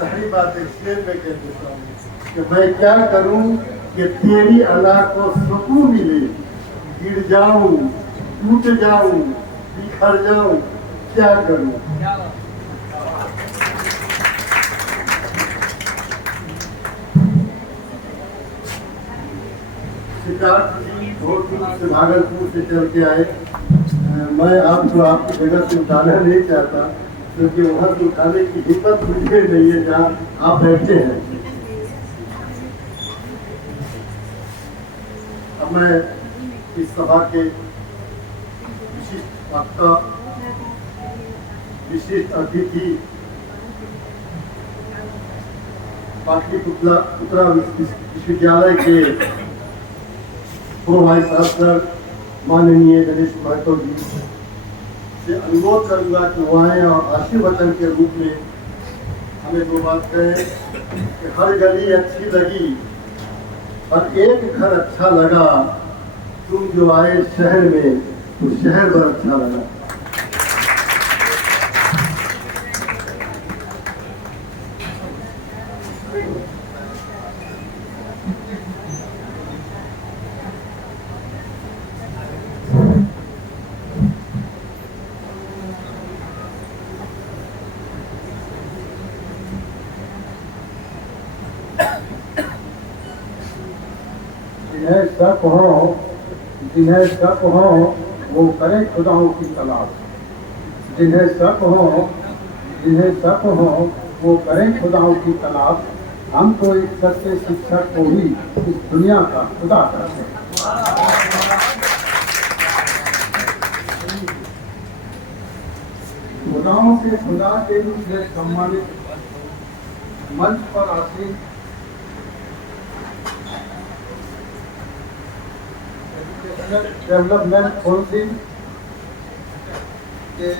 सारी बातें शेर में कह देता हूँ कि मैं क्या करूँ कि तेरी अला को सुकून मिले, गिर जाऊं, टूट जाऊं, बिखर जाऊं, क्या करूं। सिद्धार्थ जी बहुत दूर से भागलपुर से चल के आए। मैं आपको आपकी जगह से उठाना नहीं चाहता, क्योंकि वहाँ से उठाने की हिम्मत मुझे नहीं है जहाँ आप बैठे हैं। अब मैं इस सभा के विशिष्ट वक्ता, विशिष्ट अतिथि, पाटलिपुत्र विश्वविद्यालय के पूर्व वाइस चांसलर माननीय गणेश महतो जी से अनुरोध करूंगा कि वहाँ और आशीर्वचन के रूप में हमें दो बात कहें कि हर गली अच्छी लगी और एक घर अच्छा लगा, तुम जो आए शहर में तो शहर पर अच्छा लगा। जिन्हें शक हो वो करें खुदाओं की तलाश, जिन्हें शक हो वो करें खुदाओं की तलाश। हम तो इस सत्य शिक्षक को ही इस दुनिया का खुदा करते हैं। खुदाओं से खुदा के रूप में सम्मानित मंच पर आसीन डेवलपमेंट काउंसिल के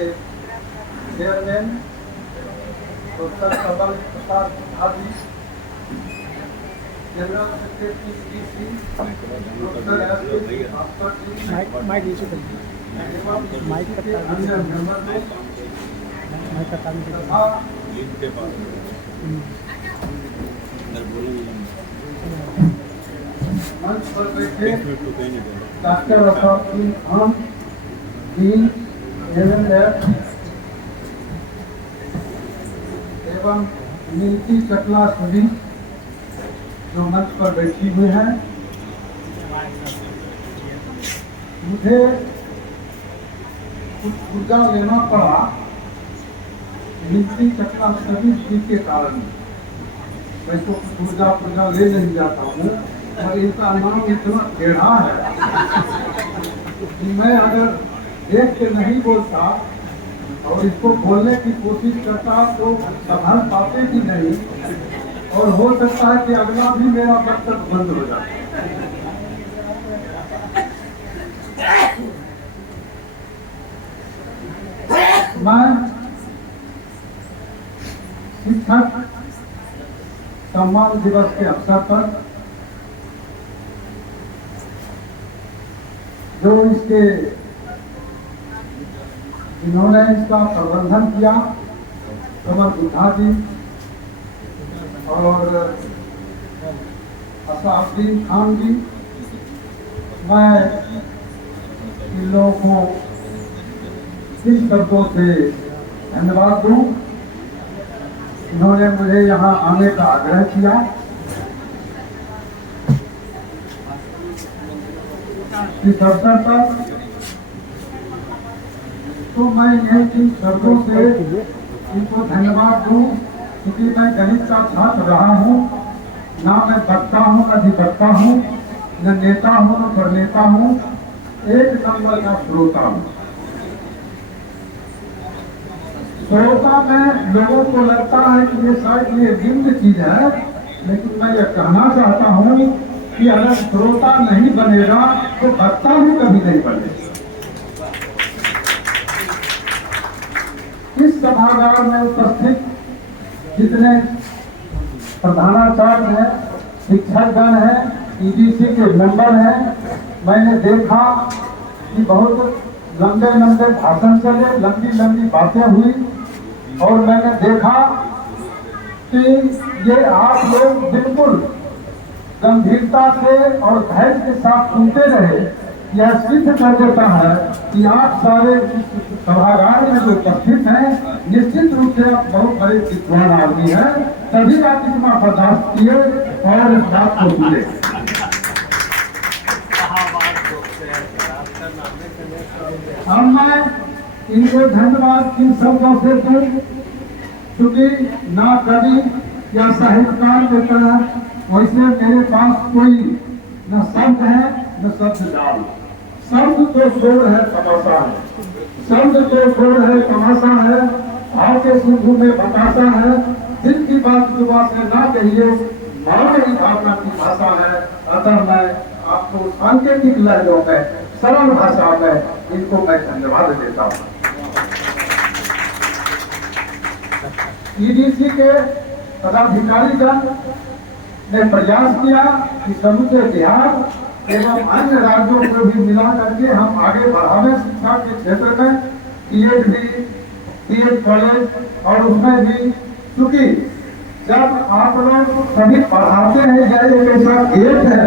चेयरमैन डॉक्टर कमल प्रसाद आदि, जनरल सेक्रेटरी डीसी डॉक्टर अन्य मेंबर मंच पर बैठे डॉक्टर अफाकुल खान डीन एमएलएफ एवं नीति चकला सभी जो मंच पर बैठी हुई हैं। मुझे कुछ ऊर्जा लेना पड़ा नीति चकला सभी के कारण। मैं तो ऊर्जा ले नहीं जाता हूँ, और इनका नाम इतना टेढ़ा है कि मैं अगर देख के नहीं बोलता और इसको बोलने की कोशिश करता तो संभल पाते कि नहीं, और हो सकता है कि अगला भी मेरा वक्तव्य बंद हो जाए। मैं शिक्षक सम्मान दिवस के अवसर पर जो इसके जिन्होंने इसका प्रबंधन किया, कमल बुद्धा जी और असाफुद्दीन खान जी, मैं इन लोगों को किन शब्दों से धन्यवाद दूं। इन्होंने मुझे यहाँ आने का आग्रह किया। इस अवसर पर तो मैं यही किन शब्दों से इनको धन्यवाद दूं, क्योंकि मैं गणित का छात्र रहा हूँ। ना मैं वक्ता हूँ, न अधिवक्ता हूँ, न नेता हूँ, न प्रणेता हूँ, एक नंबर का श्रोता हूँ। श्रोता में लोगों को लगता है कि ये शायद ये निम्न चीज है, लेकिन मैं ये कहना चाहता हूँ कि अगर श्रोता नहीं बनेगा तो वक्ता भी कभी नहीं बनेगा। इस सभागार में उपस्थित जितने प्रधानाचार्य हैं, शिक्षकगण हैं, ईडीसी के मेंबर हैं, मैंने देखा कि बहुत लंबे लंबे भाषण चले, लंबी लंबी बातें हुई, और मैंने देखा कि ये आप लोग बिल्कुल गंभीरता से और धैर्य के साथ सुनते रहे, यह सिद्ध कर देता है कि आप सारे सभागार में जो उपस्थित हैं निश्चित रूप से आप बहुत बड़े विद्वान आदमी हैं, तभी आप इतना बर्दाश्त किए और इस बात को सुने। अब मैं इनको धन्यवाद किन शब्दों से दूं, क्योंकि ना कवि या साहित्यकार की तरह वैसे मेरे पास कोई न शब्द है न शब्द डाल। शब्द तो शोर है, तमाशा है, शब्द तो शोर है, तमाशा है, भाव के सिंधु में बतासा है, दिल की बात जुबान से ना कहिए, मौन ही भावना की भाषा है। अतः मैं आपको सांकेतिक लहजों में, सरल भाषा में इनको मैं धन्यवाद देता हूँ। ईडीसी के पदाधिकारीगण ने प्रयास किया कि समूचे बिहार एवं अन्य राज्यों को भी मिला करके हम आगे बढ़ावे शिक्षा के क्षेत्र में, बीएड कॉलेज और उसमें भी, क्योंकि जब आप लोग सभी पढ़ाते हैं, यह एक ऐसा गेट है,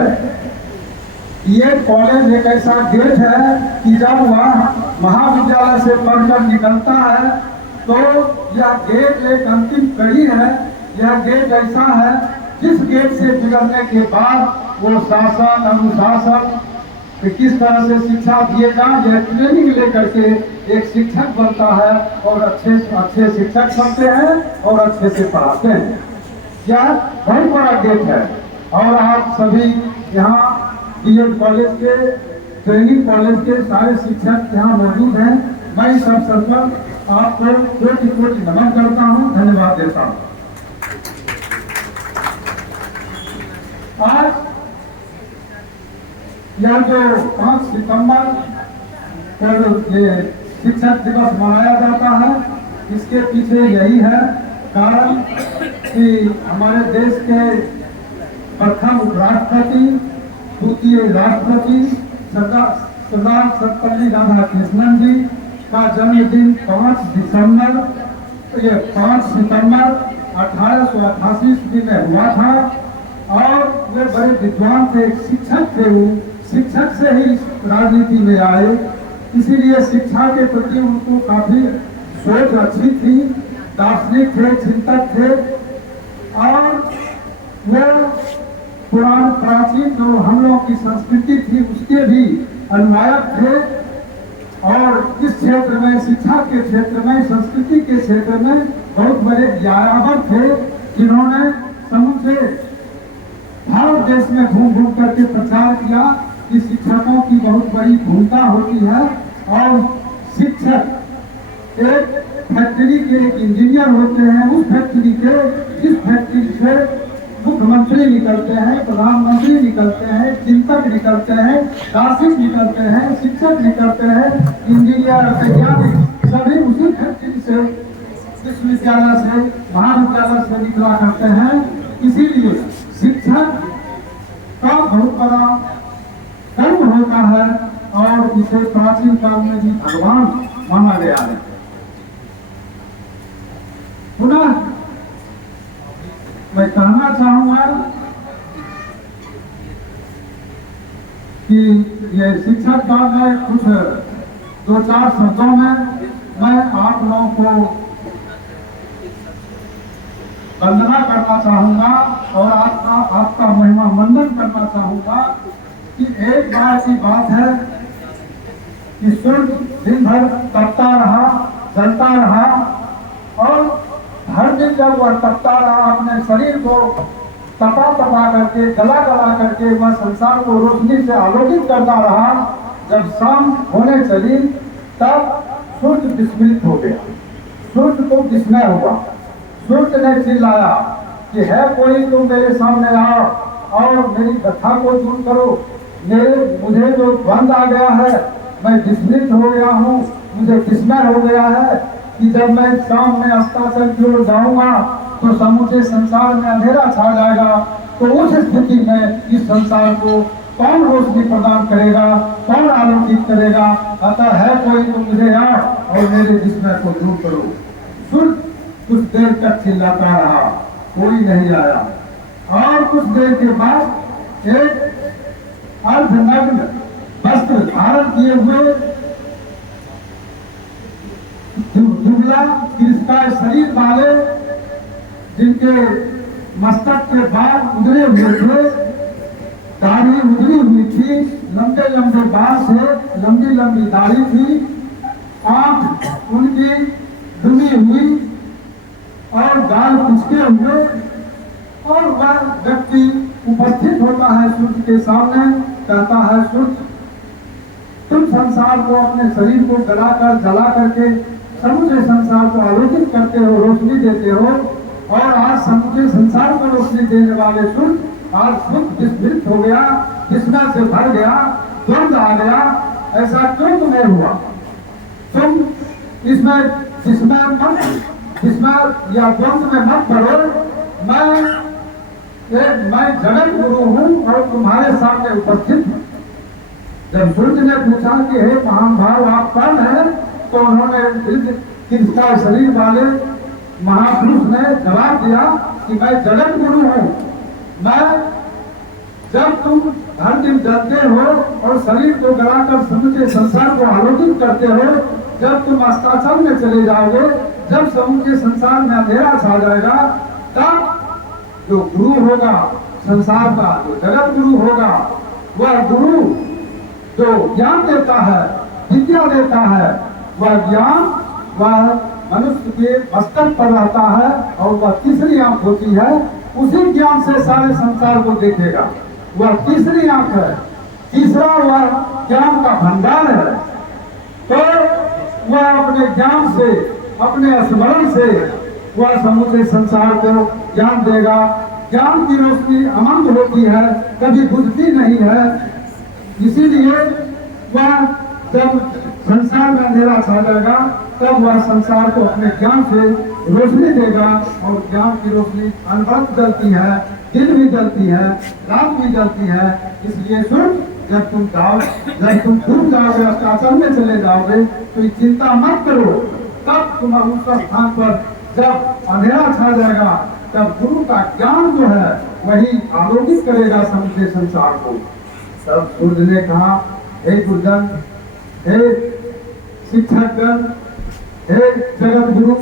बीएड कॉलेज एक ऐसा गेट है कि जब वह महाविद्यालय से पढ़कर निकलता है तो यह गेट एक अंतिम कड़ी है। यह गेट ऐसा है जिस गेट से गुजरने के बाद वो शासन अनुशासन किस तरह से शिक्षा दिएगा, यह ट्रेनिंग लेकर के एक शिक्षक बनता है और अच्छे शिक्षक बनते हैं और अच्छे से पढ़ाते हैं। यह बहुत बड़ा गेट है और आप सभी यहाँ बीएड कॉलेज के, ट्रेनिंग कॉलेज के सारे शिक्षक यहाँ मौजूद हैं। मैं इस अवसर पर आपको कोटि कोटि नमन करता हूँ, धन्यवाद देता हूँ। आज यह जो 5 सितंबर को ये शिक्षक दिवस मनाया जाता है, इसके पीछे यही है कारण कि हमारे देश के प्रथम उपराष्ट्रपति, द्वितीय राष्ट्रपति सरदार सर्वपल्ली राधाकृष्णन जी का जन्मदिन 5 सितंबर 1888 ईस्वी में हुआ था और वे बड़े विद्वान थे, शिक्षक थे। वो शिक्षक से ही राजनीति में आए, इसीलिए शिक्षा के प्रति उनको काफी सोच अच्छी थी, दार्शनिक थे, चिंतक थे और वो पुराण प्राचीन जो हम लोगों की संस्कृति थी उसके भी अनुयायक थे और इस क्षेत्र में, शिक्षा के क्षेत्र में, संस्कृति के क्षेत्र में बहुत बड़े ज्ञानावर थे, जिन्होंने समूचे भारत देश में घूम घूम करके प्रचार किया कि शिक्षकों की बहुत बड़ी भूमिका होती है और शिक्षक एक फैक्ट्री के एक इंजीनियर होते हैं। उस फैक्ट्री के, जिस फैक्ट्री से मुख्यमंत्री निकलते हैं, प्रधानमंत्री निकलते हैं, चिंतक निकलते हैं, दार्शनिक निकलते हैं, शिक्षक निकलते हैं, इंजीनियर, वैज्ञानिक सभी उसी फैक्ट्री से, विश्वविद्यालय से, महाविद्यालय से निकला करते हैं। इसीलिए शिक्षक का बहुत बड़ा कर्म होता है और इसे प्राचीन काल में भी भगवान माना गया है। पुनः मैं कहना चाहूंगा कि ये शिक्षक का मैं कुछ 2-4 शब्दों में मैं आप लोगों को वंदना करना चाहूंगा और आपका महिमा मंडन करना चाहूंगा कि एक बार की बात है कि सूर्य दिन भर तपता रहा, जलता रहा और हर दिन जब वह तपता रहा, अपने शरीर को तपा करके, गला करके वह संसार को रोशनी से आलोकित करता रहा। जब शाम होने चली तब सूर्य विस्मित हो गया, सूर्य को विस्मय हुआ। सूर्य ने चिल्लाया कि है कोई, तुम मेरे सामने आओ और मेरी कथा को दूर करो। मुझे जो द्वंद आ गया है, मैं विस्मित हो गया हूँ, मुझे विस्मय हो गया है कि जब मैं शाम में अस्ताचल की ओर जाऊंगा तो समूचे संसार में अंधेरा छा जाएगा। तो उस स्थिति में इस संसार को कौन रोशनी प्रदान करेगा, कौन आलोकित करेगा? अतः है कोई तो मुझे आओ और मेरे विस्मय को दूर करो। सूर्य कुछ देर तक चिल्लाता रहा कोई नहीं आया। और कुछ देर के बाद एक अर्धनग्न वस्त्र धारण किए हुए दुबला तिरस्कार शरीर वाले, जिनके मस्तक के बाल उधरे हुए थे, दाढ़ी उधरी हुई थी, लंबे लंबे बाल से लंबी लंबी दाढ़ी थी, आंख उनकी डूबी हुई और गाल कुचके हुए, और वह व्यक्ति उपस्थित होता है सूर्य के सामने, कहता है सूर्य, तुम संसार को अपने शरीर को गलाकर जला करके समूचे संसार को आलोकित करते हो, रोशनी देते हो, और आज समूचे संसार को रोशनी देने वाले सूर्य आज सुख विस्मृत हो गया, विस्मय से भर गया, द्वंद आ गया, ऐसा क्यों तुम्हें हुआ? तुम इसमें विस्मय या द्वंद में मत पड़ो। मैं जगत गुरु हूँ और तुम्हारे सामने उपस्थित हूँ। जब सूर्य ने पूछा कि हे महान भाव आप कौन है, तो उन्होंने तिरस्कार शरीर वाले महापुरुष ने जवाब दिया कि मैं जगत गुरु हूँ। मैं, जब तुम हर दिन जलते हो और शरीर को गलाकर समूचे संसार को आलोकित करते हो, जब तुम अस्ताचल में चले जाओगे, जब समूचे संसार में अंधेरा छा जाएगा, तब जो गुरु होगा संसार का, जो जगत गुरु होगा, वह गुरु जो ज्ञान देता है, विद्या देता है, वह ज्ञान वह मनुष्य के मस्तक पर रहता है, और वह तीसरी आंख होती है, उसी ज्ञान से सारे संसार को देखेगा। वह तीसरी आंख है, तीसरा वह ज्ञान का भंडार है। तो वह अपने ज्ञान से, अपने स्मरण से वह समूचे संसार को ज्ञान देगा। ज्ञान की रोशनी अमंत होती है, कभी बुझती नहीं है, इसीलिए वह जब संसार में अंधेरा छा जाएगा, तब वह संसार को अपने ज्ञान से रोशनी देगा, और ज्ञान की रोशनी अनवरत जलती है, दिन भी जलती है, रात भी जलती है। इसलिए सुन, जब तुम डूब जाओगे, अस्ताचल में चले जाओगे, तो चिंता मत करो। तब तुम उस स्थान पर जब अंधेरा छा जाएगा, तब गुरु का ज्ञान जो है वही आलोकित करेगा समूचे संसार को। तब सूर्य ने कहा, हे गुरुजन, हे शिक्षकगण, हे जगत गुरु,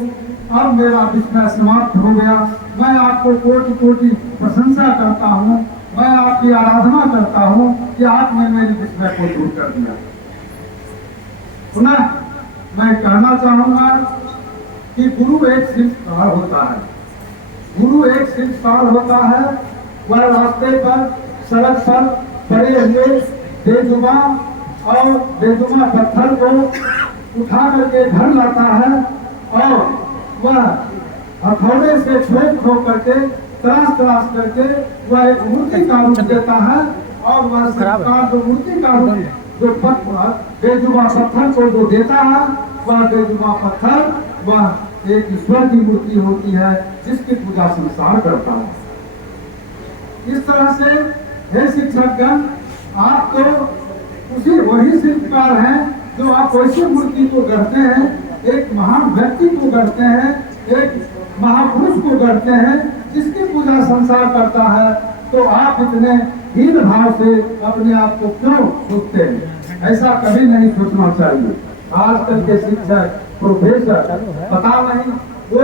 अब मेरा विस्मय समाप्त हो गया। मैं आपको कोटि कोटि प्रशंसा करता हूँ, मैं आपकी आराधना करता हूँ कि आपने मेरी विस्मय को दूर कर दिया। पुनः मैं कहना चाहूंगा कि गुरु एक शिल्पकार होता है। गुरु एक शिल्पकार होता है। वह रास्ते पर, सड़क पर पड़े हुए बेजुबा और बेजुबा पत्थर को उठा करके घर लाता है, और वह हथौड़े से ठोक करके, तराश करके वह एक मूर्ति का रूप देता है, और वह शिल्पकार जो मूर्ति का रूप, जो बेजुबा पत्थर को जो देता है, वह बेजुबा पत्थर वह एक ईश्वर की मूर्ति होती है, जिसकी पूजा संसार करता है। इस तरह से हे शिक्षकगण, आप तो वही शिल्पकार हैं जो आप वैसी मूर्ति को गढ़ते हैं, एक महान व्यक्ति को गढ़ते हैं, एक महापुरुष को गढ़ते हैं, जिसकी पूजा संसार करता है। तो आप इतने हीन भाव से अपने आप को क्यों सोचते हैं? ऐसा कभी नहीं सोचना चाहिए। आजकल के शिक्षक, प्रोफेसर, पता नहीं वो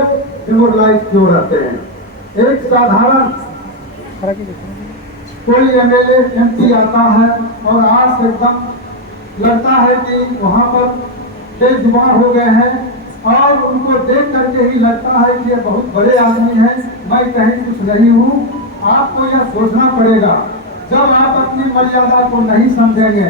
डिमोरलाइज क्यों रहते हैं। एक साधारण कोई एमएलए, एमपी आता है और आज एकदम लगता है कि वहाँ पर बेजुबान हो गए हैं, और उनको देख करके ही लगता है कि ये बहुत बड़े आदमी हैं, मैं कहीं कुछ नहीं हूँ। आपको यह सोचना पड़ेगा, जब आप अपनी मर्यादा को नहीं समझेंगे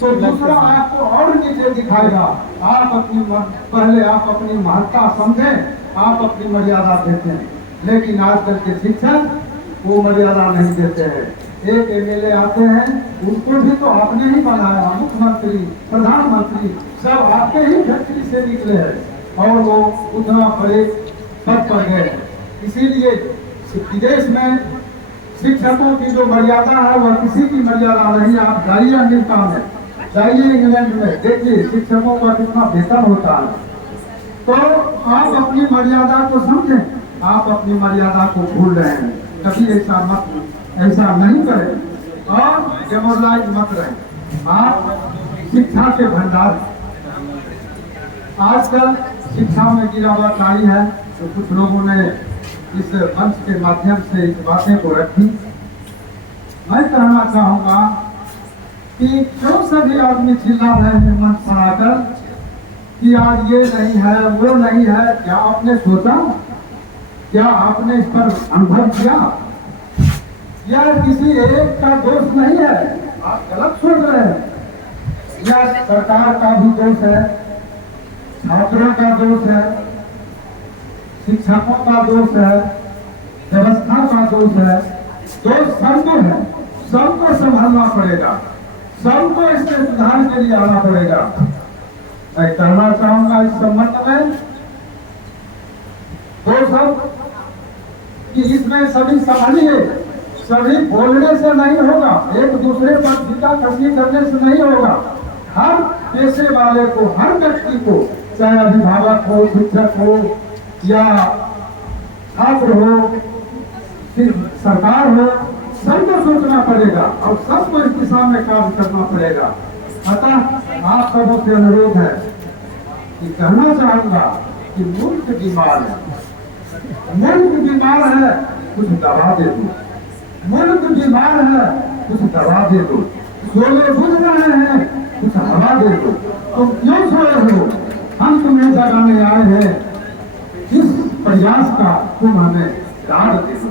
तो दूसरा आपको और नीचे दिखाएगा। पहले आप अपनी महत्ता समझें, आप अपनी मर्यादा देते हैं, लेकिन आजकल के शिक्षक वो मर्यादा नहीं देते हैं। एक एमएलए आते हैं, उनको भी तो आपने ही बनाया, मुख्यमंत्री, प्रधानमंत्री सब आपके ही फैक्ट्री से निकले हैं, और वो उतना बड़े पद पर गए। इसीलिए विदेश में शिक्षकों की जो मर्यादा है वह किसी की मर्यादा नहीं। आप जाइए अमेरिका में, जाइए इंग्लैंड में, देखिए शिक्षकों का कितना वेतन होता है। तो आप अपनी मर्यादा को समझें, आप अपनी मर्यादा को भूल रहे हैं। कभी ऐसा नहीं करें और डेमोरलाइज मत रहे। आप शिक्षा के भंडार, आजकल शिक्षा में गिरावट आई है, तो कुछ लोगों ने इस मंच के माध्यम से इस बातें को रखी। मैं कहना चाहूंगा कि क्यों सभी आदमी चिल्ला रहे हैं मंच बनाकर कि आज ये नहीं है, वो नहीं है। क्या आपने सोचा? क्या आपने इस पर अनुभव किया? यह किसी एक का दोष नहीं है, आप गलत सोच रहे हैं। यह सरकार का भी दोष है, छात्रों का दोष है, शिक्षकों का दोष है, व्यवस्था का दोष है। दोष सबको है, सबको संभालना पड़ेगा, सबको इसमें सुधार के लिए आना पड़ेगा। मैं कहना चाहूंगा इस संबंध में तो सब कि इसमें सभी संभालिए, सभी बोलने से नहीं होगा, एक दूसरे पर टीका कसनी करने से नहीं होगा। हर पेशे वाले को, हर व्यक्ति को, चाहे अभिभावक हो, शिक्षक हो या छात्र हो, सरकार हो, सबको सोचना पड़ेगा और सबको इस दिशा में काम करना पड़ेगा। अतः आप सबों से अनुरोध है कि कहना चाहूंगा कि मुल्क बीमार है, मुल्क बीमार है, कुछ दवा दे दो। मुल्क बीमार है, कुछ दवा दे दो। सोले बुझ रहे हैं, कुछ हवा दे दो। तुम क्यों सोए हो? हम तुम्हें जगाने आए हैं, इस प्रयास का तुम हमें दाद दे दो।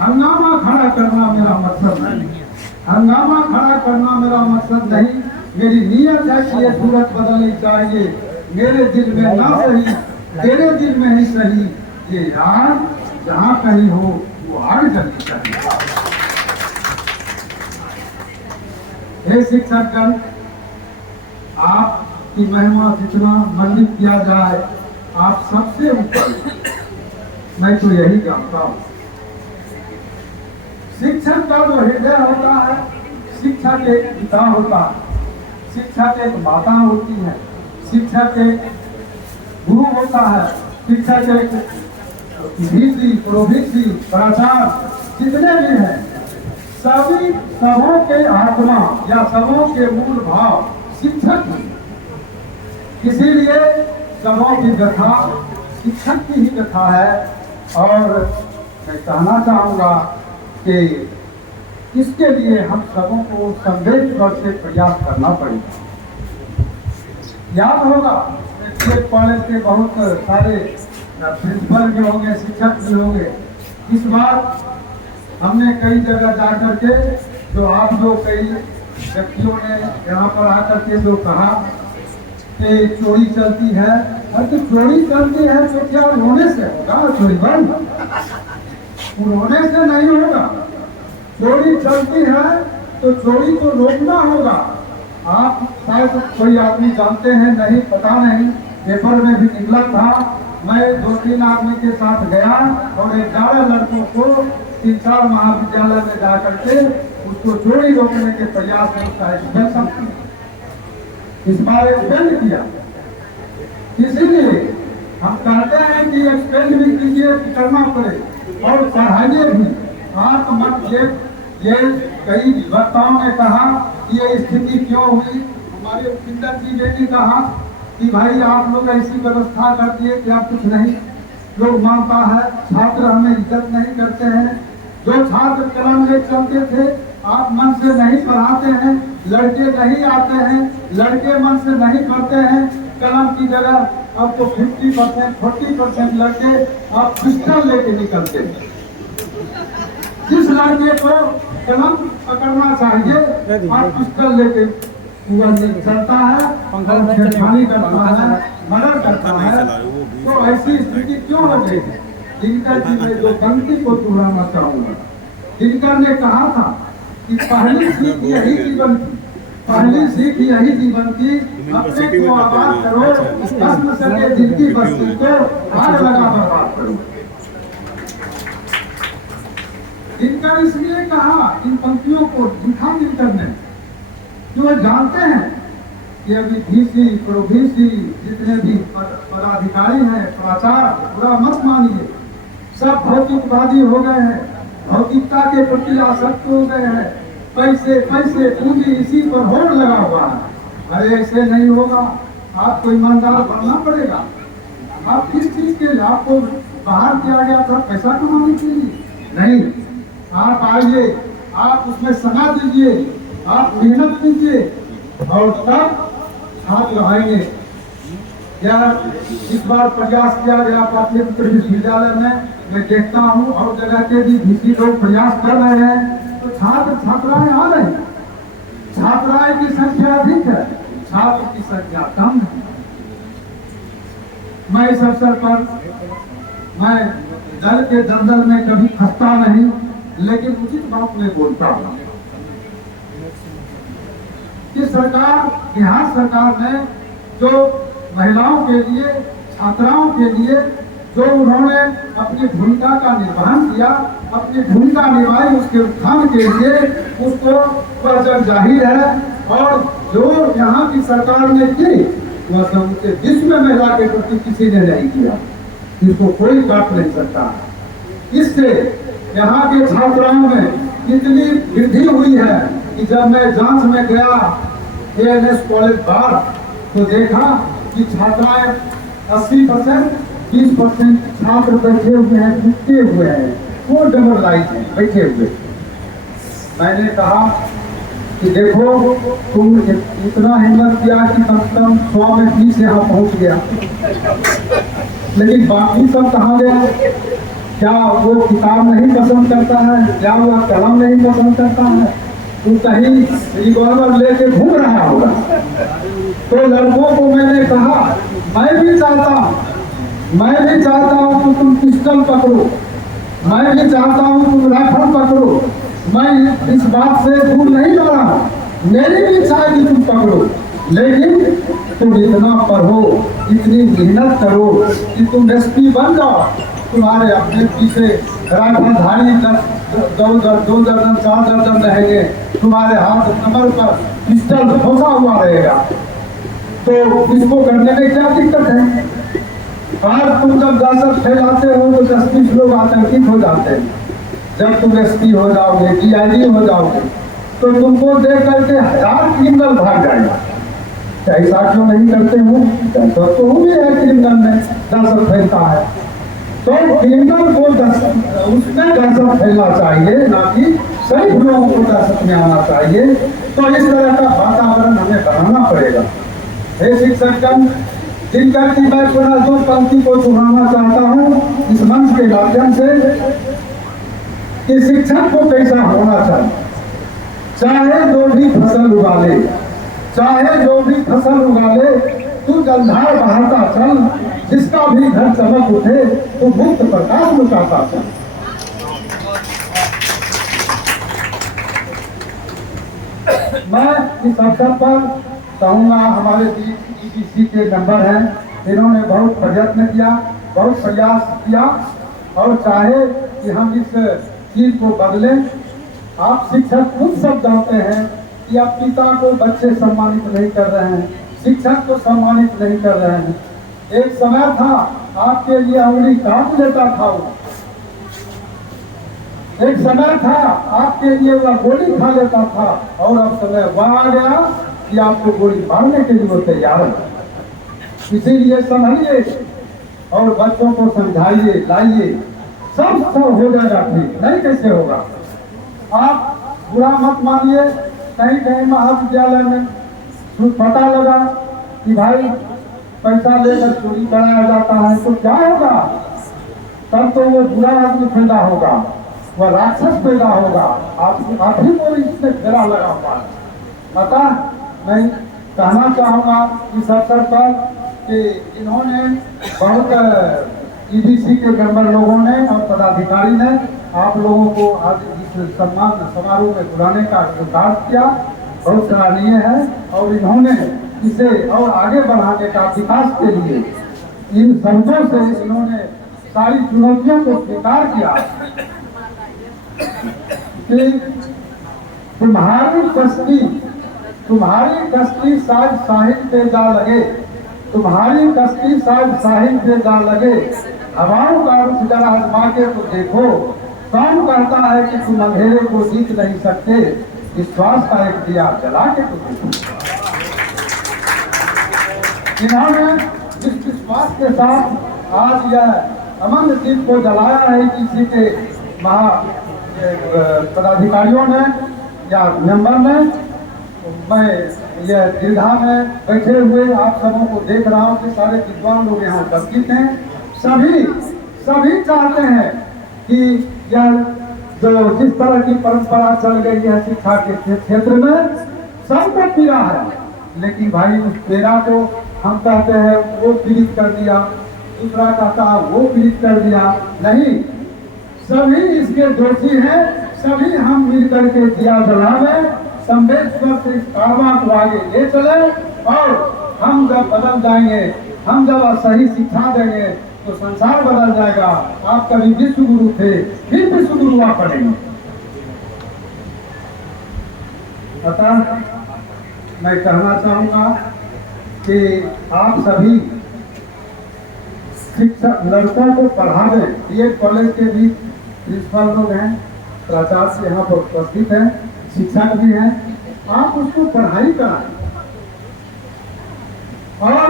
हंगामा खड़ा करना मेरा मकसद नहीं, हंगामा खड़ा करना मेरा मकसद नहीं। मेरी नीयत है कि ये सूरत बदलनी चाहिए। मेरे दिल में ना सही, तेरे दिल में ही सही। ये यार जहाँ कहीं हो वो आग जलनी चाहिए। हे शिक्षकगण, आपकी महिमा जितना मंडित किया जाए, आप सबसे ऊपर, मैं तो यही जानता हूँ। शिक्षक का जो हृदय होता है, शिक्षा के पिता होता है, शिक्षा के माता होती है, शिक्षा के गुरु होता है, शिक्षा के भीति, प्रोभिति, प्राचार्य जितने भी हैं, सभी सबों के आत्मा या सबों के मूल भाव शिक्षक हैं। इसीलिए सबों की कथा शिक्षक की ही कथा है। और मैं कहना चाहूँगा कि इसके लिए हम सबों को संवेद से प्रयास करना पड़ेगा। याद होगा एक कॉलेज के बहुत सारे प्रिंसिपल भी होंगे, शिक्षक भी होंगे। इस बार हमने कई जगह जाकर के, जो आप लोग कई व्यक्तियों ने यहाँ पर आकर के जो कहा कि चोरी चलती है, अरे तो चोरी चलती है तो क्या रोने से होगा? चोरी बंद रोने से नहीं होगा। चोरी चलती है तो चोरी को रोकना होगा। आप शायद कोई आदमी जानते हैं, नहीं पता नहीं, पेपर में भी निकला था। मैं 2-3 आदमी के साथ गया और 11 लड़कों को 3-4 महाविद्यालय में जाकर के उसको चोरी रोकने के प्रयास में उसका एक्सपेंशन इस बार एक्सपेंड किया। इसीलिए हम कहते हैं कि एक्सपेंड भी कीजिए, करना पड़े और पढ़ाइए भी। आप मत ये कई वक्ताओं ने कहा कि ये स्थिति क्यों हुई। हमारे उपिंदर जी ने भी कहा कि भाई आप लोग ऐसी व्यवस्था कर दिए कि आप कुछ नहीं लोग मानता है, छात्र हमें इज्जत नहीं करते हैं। जो छात्र कलम ले चलते थे, आप मन से नहीं पढ़ाते हैं, लड़के नहीं आते हैं, लड़के मन से नहीं पढ़ते हैं। कलम की जगह अब तो 50%, 40% लड़के आप पिस्टल लेके निकलते हैं। जिस लड़के को कलम पकड़ना चाहिए आप पिस्टल लेके पूरा चलता है और छेड़खानी करता है, मर्डर करता है। तो ऐसी स्थिति क्यों हो गई? दिनकर जी ने जो पंक्ति को दोहराना चाहूंगा, दिनकर ने कहा था कि पहली सीख यही जीवन की, पहली सीख यही जीवन की, अपने को आबाद करो, भस्म सके जिनकी बस्ती को आग लगा बर्बाद करो। दिनकर इसलिए कहा इन पंक्तियों को लिखा दिनकर ने, जो जानते हैं कि अभी VC, प्रो-VC जितने भी पदाधिकारी हैं, प्राचार्य, बुरा मत मानिए, सब भौतिकवादी हो गए हैं, भौतिकता के प्रति आसक्त हो गए हैं, पैसे पैसे पूंजी इसी पर होड़ लगा हुआ है। अरे ऐसे नहीं होगा, आपको ईमानदार बनना पड़ेगा। आप किस चीज के लिए आपको बाहर किया गया था? पैसा कमाने के लिए नहीं। आप आइए, आप उसमें समय दीजिए, आप मेहनत कीजिए और तब छात्र आएंगे। क्या इस बार प्रयास किया गया पाटलिपुत्र विश्वविद्यालय में, मैं देखता हूँ और जगह के भी VC लोग प्रयास कर रहे हैं, तो छात्र छात्राएं आ रहे हैं। छात्राएं की संख्या अधिक है, छात्र की संख्या कम है। मैं इस अवसर पर मैं दल के दलदल में कभी फंसता नहीं, लेकिन उचित बात में बोलता हूँ कि सरकार, बिहार सरकार ने जो महिलाओं के लिए, छात्राओं के लिए जो उन्होंने अपनी भूमिका का निर्वहन किया, अपनी भूमिका निभाई उसके उत्थान के लिए, उसको वह जग जाहिर है। और जो यहाँ की सरकार ने की वह समूचे विश्व में महिला के प्रति किसी ने नहीं किया, इसको कोई काट नहीं सकता। इससे यहाँ के छात्राओं में इतनी वृद्धि हुई है कि जब मैं जांच में गया ANS कॉलेज बार, तो देखा कि छात्राएं 80%, 20% छात्र बैठे हुए हैं, रुके हुए हैं, वो डबल लाइन है बैठे हुए। मैंने कहा कि देखो तुम इतना हिम्मत किया कि कम से कम 100 में 20 यहाँ पहुंच गया, लेकिन बाकी सब कहाँ गया? क्या वो किताब नहीं पसंद करता है? क्या वो कलम नहीं पसंद करता है? तू कहीं रिवॉल्वर लेके घूम रहा होगा। तो लड़कों को मैंने कहा, मैं भी चाहता हूँ कि तुम पिस्टल पकड़ो, मैं भी चाहता हूँ तुम राइफल पकड़ो। मैं इस बात से दूर नहीं जा रहा हूँ, मेरी भी इच्छा है कि तुम पकड़ो, लेकिन तुम इतना पढ़ो, इतनी मेहनत करो कि तुम SP बन जाओ। तुम्हारे अपने पीछे राइफलधारी 2 दर्जन 4 दर्जन रहेंगे, तुम्हारे हाथ कमर पर पिस्टल फंसा हुआ रहेगा, तो इसको करने में क्या दिक्कत है? आज तुम जब दहशत फैलाते हो तो 10-20 लोग आतंकित हो जाते हैं। जब तुम SP हो जाओगे, DIG हो जाओगे, तो तुमको देख करके 1000 क्रिमिनल भाग जाएगा। ऐसा क्यों नहीं करते हो? दहशत तो भी है, क्रिमिनल में दहशत फैलता है, तो क्रिमिनल को उसमें दहशत फैलना चाहिए, ना कि सही लोगों को दहशत में आना चाहिए। तो इस तरह का वातावरण हमें बनाना पड़ेगा। हे शिक्षकगण, जिनका कि मैं पुनः 2 पंक्ति को सुनाना चाहता हूँ इस मंच के माध्यम से कि शिक्षक को कैसा होना चाहिए। चाहे जो भी फसल उगा ले, चाहे जो भी फसल उगा ले, तू जलधार बहाता चल, जिसका भी घर चमक उठे तो मुक्त प्रकाश लुटाता चल। मैं इस अवसर पर कहूँगा, हमारे EDC के मेंबर हैं, इन्होंने बहुत प्रयत्न किया, बहुत प्रयास किया और चाहे कि हम इस चीज को बदलें। आप शिक्षक खुद सब जानते हैं कि अब पिता को बच्चे सम्मानित नहीं कर रहे हैं, शिक्षक को सम्मानित नहीं कर रहे हैं। एक समय था आपके लिए उंगली काट लेता था वो, एक समय था आपके लिए वह गोली खा लेता था, और अब समय वह आ गया कि आपको गोली मारने के लिए वो तैयार है। इसीलिए संभलिए और बच्चों को समझाइए, लाइए, सब हो जाएगा ठीक। नहीं कैसे होगा? आप बुरा मत मानिए, कहीं कहीं महाविद्यालय में पता लगा कि भाई पैसा लेकर चोरी कराया जाता है, तो क्या होगा? तब तो वो बुरा आदमी पैदा होगा, वह राक्षस पैदा होगा। आप ही को इससे घेरा लगा हुआ है। अतः मैं कहना चाहूँगा इस अवसर पर कि इन्होंने बहुत EDC के मेंबर लोगों ने और पदाधिकारी ने आप लोगों को आज इस सम्मान समारोह में बुलाने का कार्य किया, बहुत सराहनीय है। और इन्होंने इसे और आगे बढ़ाने का विकास के लिए इन शब्दों से इन्होंने सारी चुनौतियों को स्वीकार किया कि तुम्हारी बस्ती तुम्हारी कश्ती साज साहिल पे जा लगे, तुम्हारी कश्ती साज साहिल पे जा लगे, हवाओं का रुख जरा आजमा के तो देखो, कौन कहता है कि तुम अंधेरे को जीत नहीं सकते, विश्वास का एक दिया जला के तो देखो। इन्होंने जिस विश्वास के साथ आज यह अमन दीप को जलाया है, किसी के महा पदाधिकारियों ने या मेंबर ने, मैं यह दीर्घा में बैठे हुए आप सबों को देख रहा हूँ कि सारे विद्वान लोग यहाँ उपस्थित हैं। सभी चाहते हैं कि यह जो जिस तरह की परंपरा चल गई है शिक्षा के क्षेत्र में, सबको पीड़ा है, लेकिन भाई उस पीड़ा को हम कहते हैं वो पीड़ित कर दिया, दूसरा कहता है वो पीड़ित कर दिया। नहीं, सभी इसके दोषी हैं, सभी हम मिल करके दिया जलावे, संवेदस्वर से इस कारवां को आगे ले चले, और हम जब बदल जाएंगे, हम जब सही शिक्षा देंगे तो संसार बदल जाएगा। आप कभी विश्व गुरु थे, फिर विश्व गुरु आप पढ़ेंगे। अतः मैं कहना चाहूंगा कि आप सभी शिक्षक लड़कों को पढ़ावे। बीएड कॉलेज के भी प्रिंसिपल लोग हैं, प्राचार्य यहाँ पर उपस्थित हैं, शिक्षक भी हैं, आप उसको पढ़ाई कराएं। और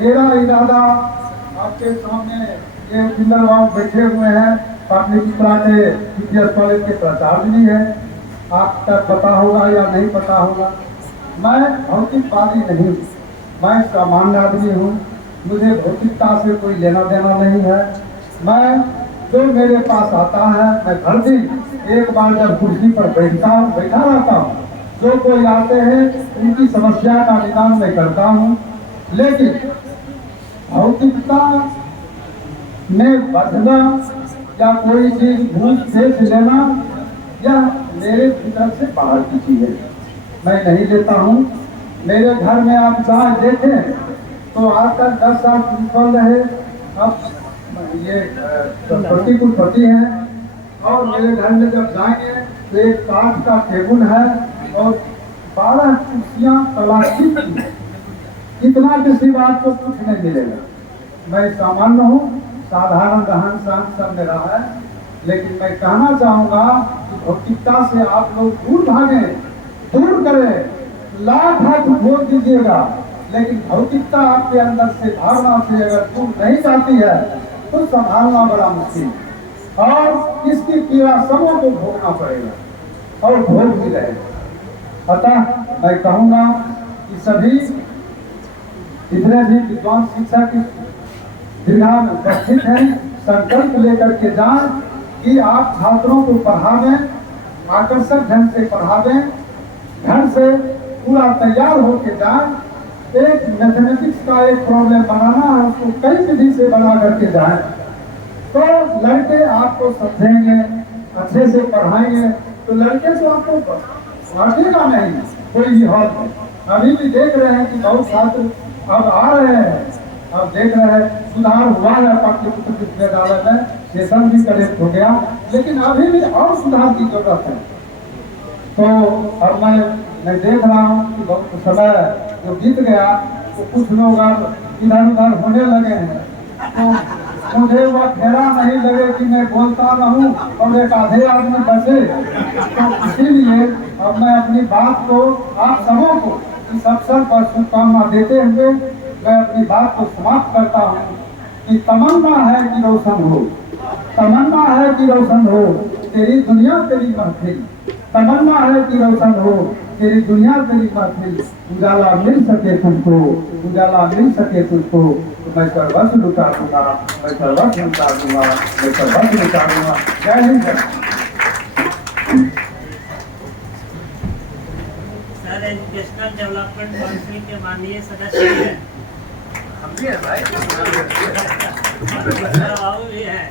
मेरा इरादा आपके सामने ये पिंदर बाबू बैठे हुए हैं, पाटलिपुत्रा के बीएड कॉलेज के प्राचार्य भी हैं, आप तक पता होगा या नहीं पता होगा। मैं भौतिकवादी नहीं, मैं सामान्य आदमी हूँ, मुझे भौतिकता से कोई लेना देना नहीं है। मैं जो मेरे पास आता है, मैं हर दिन एक बार जब कुर्सी पर बैठा रहता हूँ, जो कोई आते हैं उनकी समस्या का निदान मैं करता हूँ। लेकिन भौतिकता में बचना या कोई चीज घूस फेंक लेना, यह मेरे भीतर से बाहर की चीज है, मैं नहीं लेता हूँ। मेरे घर में आप जहाँ देखें तो आज तक 10 साल प्रिंसिपल रहे, अब ये कुलपति हैं, और मेरे घर में जब जाएंगे तो एक कांच का टेबल है और 12 कुर्सियाँ प्लास्टिक की, इतना किसी बात को कुछ नहीं मिलेगा। मैं सामान्य हूँ, साधारण रहन सहन सब मेरा है, लेकिन मैं कहना चाहूँगा कि भौतिकता से आप लोग दूर भागें, दूर करें, लाख हाथ बोल दीजिएगा, लेकिन भौतिकता आपके अंदर से भावना से अगर दूर नहीं जाती है तो संभालना बड़ा मुश्किल, और इसकी पीड़ा सबों को भोगना पड़ेगा और भोग भी रहेगा। अतः मैं कहूँगा कि सभी जितने भी विद्वान शिक्षक दीर्घा में उपस्थित हैं, संकल्प लेकर के जाएं कि आप छात्रों को पढ़ावें, आकर्षक ढंग से पढ़ावें, घर से पूरा तैयार होके जाएं। एक मैथमेटिक्स का एक प्रॉब्लम बनाना है, उसको कई विधि से बना करके जाएं, तो लड़के आपको समझेंगे, अच्छे से पढ़ाएंगे, तो लड़के तो आपको हटेगा नहीं कोई भी हाल में। अभी भी देख रहे हैं कि बहुत छात्र अब आ रहे हैं, अब देख रहे हैं सुधार हुआ है पाटलिपुत्र विश्वविद्यालय में, सेशन भी करेक्ट हो गया, लेकिन अभी भी और सुधार की जरूरत है। तो अब मैं देख रहा हूँ कि बहुत समय जो बीत गया तो कुछ लोग अब इधर उधर होने लगे हैं, तो मुझे वह फेरा नहीं लगे कि मैं बोलता रहूं और एक आधे आदमी बचे। तो इसीलिए अब मैं अपनी बात को आप सबों को इस अवसर पर शुभकामना देते हुए मैं अपनी बात को समाप्त करता हूँ कि तमन्ना है कि रोशन हो, तमन्ना है कि रोशन हो तेरी दुनिया तेरी महफिल, तमन्ना है कि रोशन हो तेरी दुनिया तेरी महफिल, उजाला मिल सके तुमको, उजाला मिल सके तुमको, तो मैं सर्वस्व लुटा दूंगा, मैं सर्वस्व लुटा दूंगा, मैं सर्वस्व लुटा दूंगा। जय Hind. Sir educational development council के माननीय सदस्य हैं, हम भी हैं भाई, बाबू भी हैं,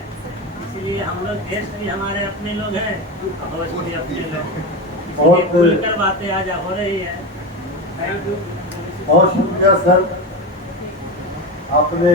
इसलिए हम लोग गेस्ट भी हमारे अपने लोग हैं, होस्ट भी अपने लोग, बहुत खुलकर बातें आज हो रही है। थैंक यू, बहुत शुक्रिया सर, आपने